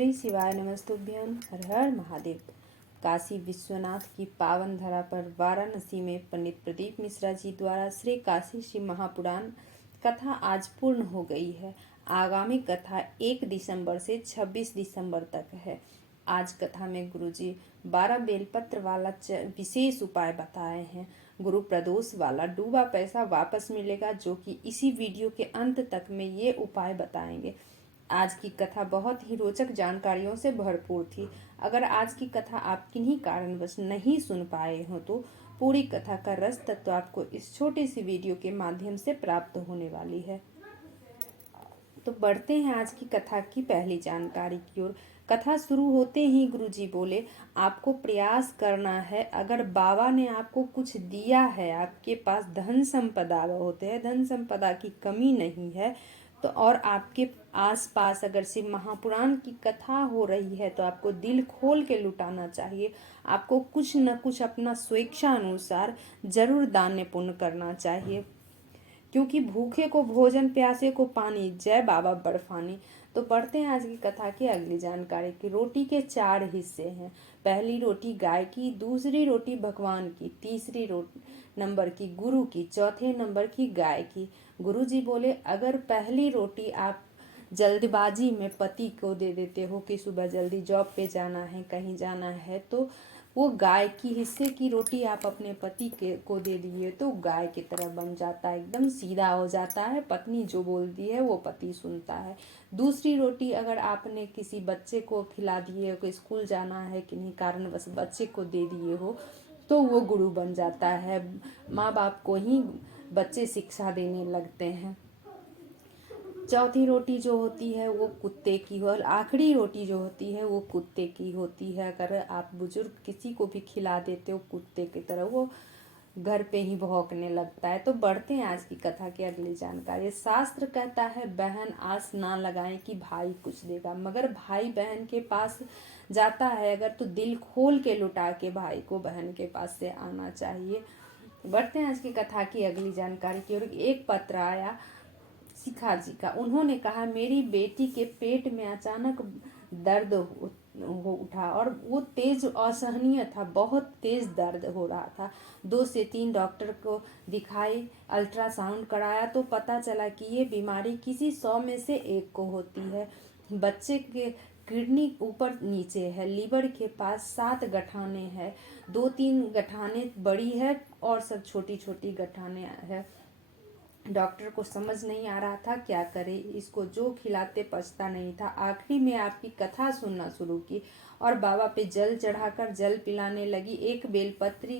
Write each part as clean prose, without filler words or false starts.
श्री शिवाय नमस्तुभ्यं। हर हर महादेव। काशी विश्वनाथ की पावन धरा पर वाराणसी में पंडित प्रदीप मिश्रा जी द्वारा श्री काशी शिव महापुराण कथा आज पूर्ण हो गई है। आगामी कथा 1 दिसंबर से 26 दिसंबर तक है। आज कथा में गुरुजी 12 बेलपत्र वाला विशेष उपाय बताए हैं। गुरु प्रदोष वाला डूबा पैसा वापस मिलेगा, जो कि इसी वीडियो के अंत तक में ये उपाय बताएंगे। आज की कथा बहुत ही रोचक जानकारियों से भरपूर थी। अगर आज की कथा आप किन्हीं कारणवश नहीं सुन पाए हो तो पूरी कथा का रस तत्व आपको इस छोटी सी वीडियो के माध्यम से प्राप्त होने वाली है। तो बढ़ते हैं आज की कथा की पहली जानकारी की ओर। कथा शुरू होते ही गुरुजी बोले, आपको प्रयास करना है। अगर बाबा ने आपको कुछ दिया है, आपके पास धन संपदा होते हैं, धन संपदा की कमी नहीं है, तो और आपके आसपास अगर शिव महापुराण की कथा हो रही है तो आपको दिल खोल के लुटाना चाहिए। आपको कुछ न कुछ अपना स्वेच्छा अनुसार जरूर दान पुण्य करना चाहिए, क्योंकि भूखे को भोजन, प्यासे को पानी, जय बाबा बर्फानी। तो पढ़ते हैं आज की कथा की अगली जानकारी की। रोटी के 4 हिस्से हैं। पहली रोटी गाय की, दूसरी रोटी भगवान की, तीसरी नंबर की गुरु की, चौथे नंबर की गाय की। गुरु जी बोले, अगर पहली रोटी आप जल्दबाजी में पति को दे देते हो कि सुबह जल्दी जॉब पे जाना है, कहीं जाना है, तो वो गाय की हिस्से की रोटी आप अपने पति को दे दिए तो गाय की तरह बन जाता है, एकदम सीधा हो जाता है। पत्नी जो बोलती है वो पति सुनता है। दूसरी रोटी अगर आपने किसी बच्चे को खिला दिए हो, स्कूल जाना है, किन्हीं कारणवश बच्चे को दे दिए हो, तो वो गुरु बन जाता है। माँ बाप को ही बच्चे शिक्षा देने लगते हैं। चौथी रोटी जो होती है वो कुत्ते की हो, और आखिरी रोटी जो होती है वो कुत्ते की होती है। अगर आप बुजुर्ग किसी को भी खिला देते हो कुत्ते की तरह, वो घर पे ही भौंकने लगता है। तो बढ़ते हैं आज की कथा की अगली जानकारी। शास्त्र कहता है, बहन आस ना लगाए कि भाई कुछ देगा, मगर भाई बहन के पास जाता है अगर तो दिल खोल के लुटा के भाई को बहन के पास से आना चाहिए। बढ़ते हैं आज की कथा की अगली जानकारी की ओर। एक पत्र आया शिखा जी का। उन्होंने कहा, मेरी बेटी के पेट में अचानक दर्द हो उठा और वो तेज असहनीय था, बहुत तेज दर्द हो रहा था। 2 से 3 डॉक्टर को दिखाई, अल्ट्रासाउंड कराया तो पता चला कि ये बीमारी किसी 100 में से 1 को होती है। बच्चे के किडनी ऊपर नीचे है, लीवर के पास 7 गठाने हैं, 2-3 गठाने बड़ी है और सब छोटी छोटी गठाने हैं। डॉक्टर को समझ नहीं आ रहा था क्या करे, इसको जो खिलाते पचता नहीं था। आखिरी में आपकी कथा सुनना शुरू की और बाबा पे जल चढ़ाकर जल पिलाने लगी। एक बेलपत्री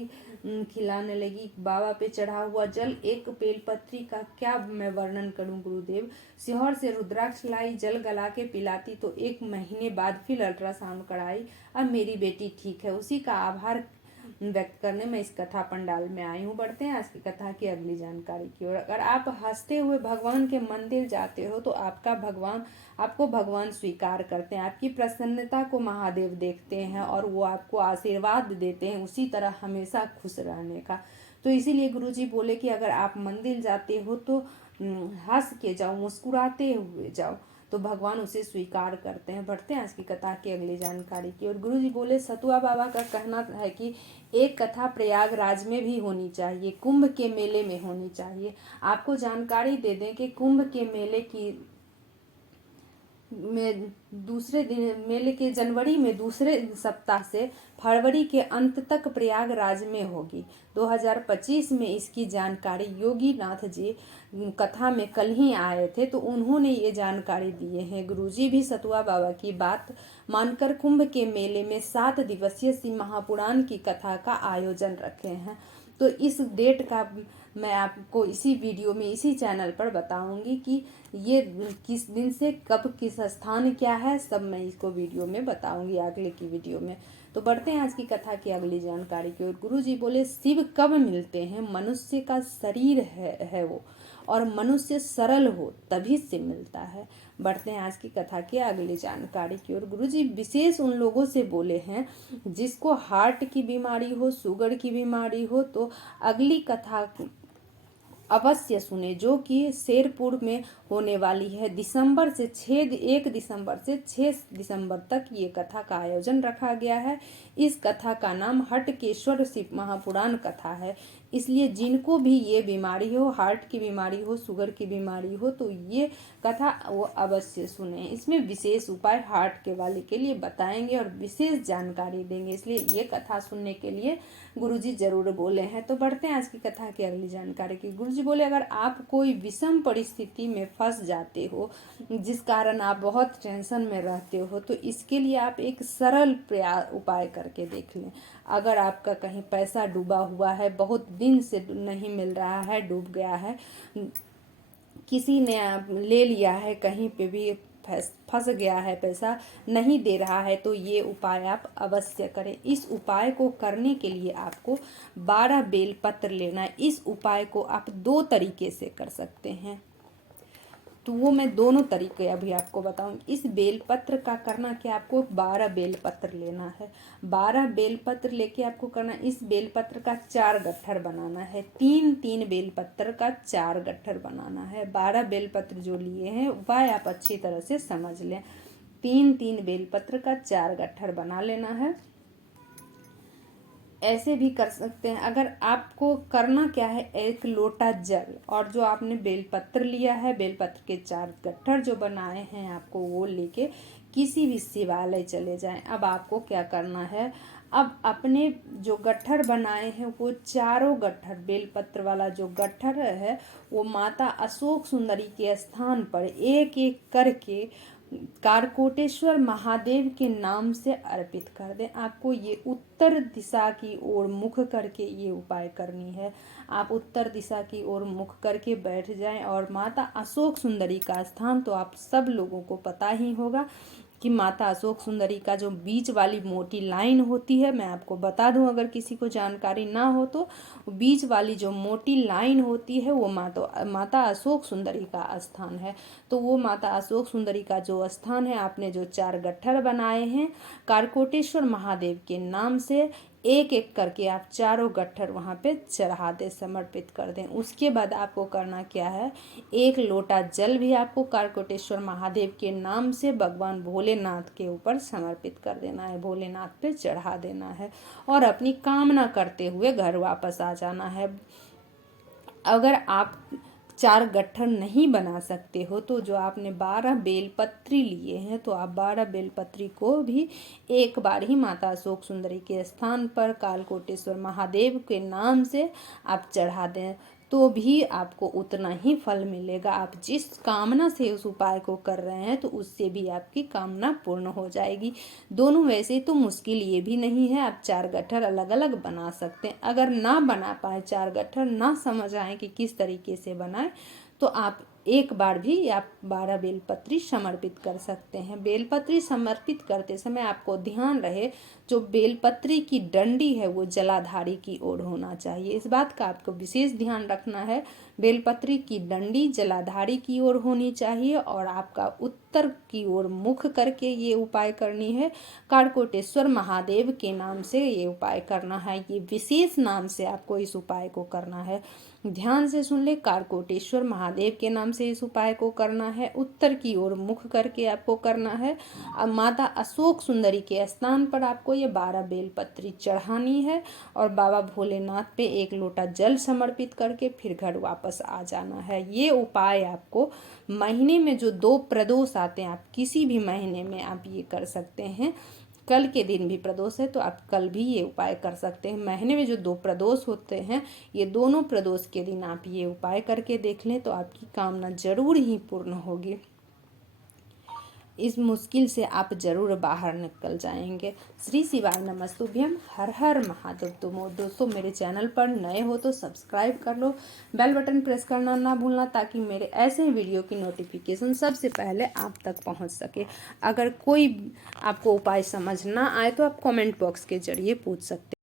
खिलाने लगी। बाबा पे चढ़ा हुआ जल, एक बेलपत्री का क्या मैं वर्णन करूं गुरुदेव। सिहौर से रुद्राक्ष लाई, जल गला के पिलाती तो 1 महीने बाद फिर अल्ट्रासाउंड कराई। अब मेरी बेटी ठीक है। उसी का आभार व्यक्त करने में इस कथा पंडाल में आई हूँ। बढ़ते हैं आज की कथा की अगली जानकारी की ओर। अगर आप हंसते हुए भगवान के मंदिर जाते हो तो आपको भगवान स्वीकार करते हैं। आपकी प्रसन्नता को महादेव देखते हैं और वो आपको आशीर्वाद देते हैं उसी तरह हमेशा खुश रहने का। तो इसीलिए गुरुजी बोले कि अगर आप मंदिर जाते हो तो हंस के जाओ, मुस्कुराते हुए जाओ, तो भगवान उसे स्वीकार करते हैं। बढ़ते हैं आज की कथा की अगली जानकारी की और गुरुजी बोले, सतुआ बाबा का कहना है कि एक कथा प्रयागराज में भी होनी चाहिए, कुंभ के मेले में होनी चाहिए। आपको जानकारी दे दें कि कुंभ के मेले की दूसरे दिन, मेले के जनवरी में दूसरे सप्ताह से फरवरी के अंत तक प्रयागराज में होगी। 2025 में इसकी जानकारी योगी नाथ जी कथा में कल ही आए थे, तो उन्होंने ये जानकारी दिए हैं। गुरुजी भी सतुआ बाबा की बात मानकर कुंभ के मेले में 7 दिवसीय शिव महापुराण की कथा का आयोजन रखे हैं। तो इस डेट का मैं आपको इसी वीडियो में, इसी चैनल पर बताऊंगी कि ये किस दिन से कब, किस स्थान क्या है, सब मैं इसको वीडियो में बताऊंगी अगले की वीडियो में। तो बढ़ते हैं आज की कथा की अगली जानकारी की ओर। गुरुजी बोले, शिव कब मिलते हैं? मनुष्य का शरीर है वो, और मनुष्य सरल हो तभी से मिलता है। बढ़ते हैं आज की कथा की अगली जानकारी की ओर। गुरुजी विशेष उन लोगों से बोले हैं जिसको हार्ट की बीमारी हो, शुगर की बीमारी हो, तो अगली कथा अवश्य सुने, जो कि शेरपुर में होने वाली है। 1 दिसंबर से 6 दिसंबर तक ये कथा का आयोजन रखा गया है। इस कथा का नाम हटकेश्वर शिव महापुराण कथा है। इसलिए जिनको भी ये बीमारी हो, हार्ट की बीमारी हो, शुगर की बीमारी हो, तो ये कथा वो अवश्य सुने। इसमें विशेष उपाय हार्ट के वाले के लिए बताएंगे और विशेष जानकारी देंगे, इसलिए ये कथा सुनने के लिए गुरुजी जरूर बोले हैं। तो बढ़ते हैं आज की कथा की अगली जानकारी की। गुरुजी बोले, अगर आप कोई विषम परिस्थिति में फंस जाते हो, जिस कारण आप बहुत टेंशन में रहते हो, तो इसके लिए आप एक सरल उपाय करके देख लें। अगर आपका कहीं पैसा डूबा हुआ है, बहुत दिन से नहीं मिल रहा है, डूब गया है, किसी ने ले लिया है, कहीं पे भी फंस गया है, पैसा नहीं दे रहा है, तो ये उपाय आप अवश्य करें। इस उपाय को करने के लिए आपको 12 बेलपत्र लेना है। इस उपाय को आप 2 तरीके से कर सकते हैं, तो वो मैं दोनों तरीके अभी आपको बताऊंगी। इस बेलपत्र का करना क्या, आपको 12 बेलपत्र लेना है। 12 बेलपत्र लेके आपको करना, इस बेलपत्र का 4 गट्ठर बनाना है। 3-3 बेलपत्र का 4 गट्ठर बनाना है। 12 बेलपत्र जो लिए हैं उपाय आप अच्छी तरह से समझ लें। 3-3 बेलपत्र का 4 गट्ठर बना लेना है। ऐसे भी कर सकते हैं। अगर आपको करना क्या है, 1 लोटा जल और जो आपने बेलपत्र लिया है, बेलपत्र के 4 गट्ठर जो बनाए हैं, आपको वो लेके किसी भी शिवालय चले जाएं। अब आपको क्या करना है, अब अपने जो गट्ठर बनाए हैं वो चारों गट्ठर, बेलपत्र वाला जो गट्ठर है वो माता अशोक सुंदरी के स्थान पर एक एक करके कारकोटेश्वर महादेव के नाम से अर्पित कर दें। आपको ये उत्तर दिशा की ओर मुख करके ये उपाय करनी है। आप उत्तर दिशा की ओर मुख करके बैठ जाएं। और माता अशोक सुंदरी का स्थान तो आप सब लोगों को पता ही होगा कि माता अशोक सुंदरी का जो बीच वाली मोटी लाइन होती है, मैं आपको बता दूं अगर किसी को जानकारी ना हो तो, बीच वाली जो मोटी लाइन होती है वो माता अशोक सुंदरी का स्थान है। तो वो माता अशोक सुंदरी का जो स्थान है, आपने जो 4 गट्ठर बनाए हैं कारकोटेश्वर महादेव के नाम से, एक एक करके आप चारों गट्ठर वहाँ पे चढ़ा दें, समर्पित कर दें। उसके बाद आपको करना क्या है, 1 लोटा जल भी आपको कारकोटेश्वर महादेव के नाम से भगवान भोलेनाथ के ऊपर समर्पित कर देना है, भोलेनाथ पे चढ़ा देना है और अपनी कामना करते हुए घर वापस आ जाना है। अगर आप 4 गट्ठर नहीं बना सकते हो तो जो आपने 12 बेलपत्री लिए हैं, तो आप 12 बेलपत्री को भी एक बार ही माता अशोक सुंदरी के स्थान पर कालकोटेश्वर महादेव के नाम से आप चढ़ा दें, तो भी आपको उतना ही फल मिलेगा। आप जिस कामना से उस उपाय को कर रहे हैं तो उससे भी आपकी कामना पूर्ण हो जाएगी। दोनों वैसे तो मुश्किल ये भी नहीं है, आप 4 गट्ठर अलग अलग बना सकते हैं। अगर ना बना पाए 4 गट्ठर, ना समझ आए कि किस तरीके से बनाएं, तो आप एक बार भी आप 12 बेलपत्री समर्पित कर सकते हैं। बेलपत्री समर्पित करते समय आपको ध्यान रहे, जो बेलपत्री की डंडी है वो जलाधारी की ओर होना चाहिए। इस बात का आपको विशेष ध्यान रखना है। बेलपत्री की डंडी जलाधारी की ओर होनी चाहिए और आपका उत्तर की ओर मुख करके ये उपाय करनी है। कारकोटेश्वर महादेव के नाम से ये उपाय करना है, ये विशेष नाम से आपको इस उपाय को करना है। ध्यान से सुन ले, कारकोटेश्वर महादेव के नाम से इस उपाय को करना है। उत्तर की ओर मुख करके आपको करना है। अब माता अशोक सुंदरी के स्थान पर आपको ये 12 बेलपत्री चढ़ानी है और बाबा भोलेनाथ पे 1 लोटा जल समर्पित करके फिर घर वापस आ जाना है। ये उपाय आपको महीने में जो 2 प्रदोष आते हैं, आप किसी भी महीने में आप ये कर सकते हैं। कल के दिन भी प्रदोष है तो आप कल भी ये उपाय कर सकते हैं। महीने में जो 2 प्रदोष होते हैं, ये दोनों प्रदोष के दिन आप ये उपाय करके देख लें तो आपकी कामना जरूर ही पूर्ण होगी। इस मुश्किल से आप जरूर बाहर निकल जाएंगे। श्री शिवाय नमस्तुभ्यम, हर हर महादेव। तो दोस्तों, मेरे चैनल पर नए हो तो सब्सक्राइब कर लो, बेल बटन प्रेस करना ना भूलना, ताकि मेरे ऐसे वीडियो की नोटिफिकेशन सबसे पहले आप तक पहुंच सके। अगर कोई आपको उपाय समझ ना आए तो आप कमेंट बॉक्स के जरिए पूछ सकते हैं।